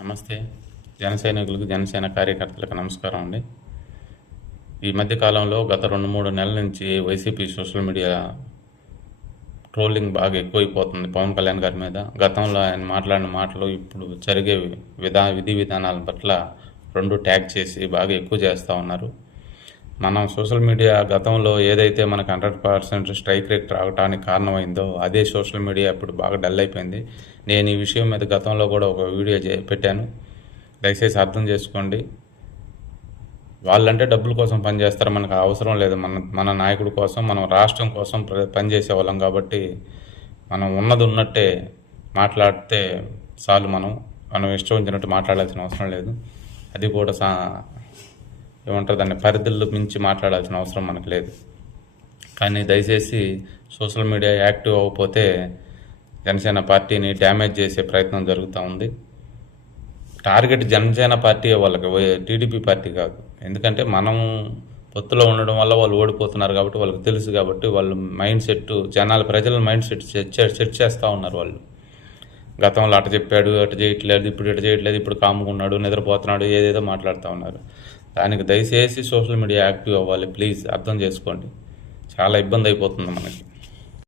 నమస్తే. జన సైనికులకు, జనసేన కార్యకర్తలకు నమస్కారం అండి. ఈ మధ్య కాలంలో గత 2-3 నెలల నుంచి వైసీపీ సోషల్ మీడియా ట్రోలింగ్ బాగా ఎక్కువైపోతుంది పవన్ కళ్యాణ్ గారి మీద. గతంలో ఆయన మాట్లాడిన మాటలు, ఇప్పుడు జరిగే విధి విధానాల పట్ల రెండు ట్యాగ్ చేసి బాగా ఎక్కువ చేస్తూ ఉన్నారు. మనం సోషల్ మీడియా గతంలో ఏదైతే మనకు 100% స్ట్రైక్ రేట్ రావడానికి కారణమైందో అదే సోషల్ మీడియా ఇప్పుడు బాగా డల్ అయిపోయింది. నేను ఈ విషయం మీద గతంలో కూడా ఒక వీడియో పెట్టాను. దయచేసి అర్థం చేసుకోండి. వాళ్ళంటే డబ్బుల కోసం పనిచేస్తారు, మనకు అవసరం లేదు. మన నాయకుడి కోసం, మనం రాష్ట్రం కోసం పనిచేసే వాళ్ళం కాబట్టి మనం ఉన్నది ఉన్నట్టే మాట్లాడితే చాలు. మనం ఇష్టం వచ్చినట్టు మాట్లాడాల్సిన అవసరం లేదు. అది కూడా ఏమంటారు, దాన్ని పరిధుల్లో మించి మాట్లాడాల్సిన అవసరం మనకు లేదు. కానీ దయచేసి సోషల్ మీడియా యాక్టివ్ అవ్వకపోతే జనసేన పార్టీని డ్యామేజ్ చేసే ప్రయత్నం జరుగుతూ ఉంది. టార్గెట్ జనసేన పార్టీ, వాళ్ళకి టీడీపీ పార్టీ కాదు. ఎందుకంటే మనం పొత్తులో ఉండడం వల్ల వాళ్ళు ఓడిపోతున్నారు కాబట్టి వాళ్ళకి తెలుసు. కాబట్టి వాళ్ళు మైండ్ సెట్, ప్రజల మైండ్ సెట్ చేస్తూ ఉన్నారు. వాళ్ళు గతంలో అటు చెప్పాడు, అటు చేయట్లేదు, ఇటు చేయట్లేదు, ఇప్పుడు కాముకున్నాడు, నిద్రపోతున్నాడు, ఏదేదో మాట్లాడుతూ ఉన్నారు. దానికి దయచేసి సోషల్ మీడియా యాక్టివ్ అవ్వాలి. ప్లీజ్ అర్థం చేసుకోండి. చాలా ఇబ్బంది అయిపోతుంది మనకి.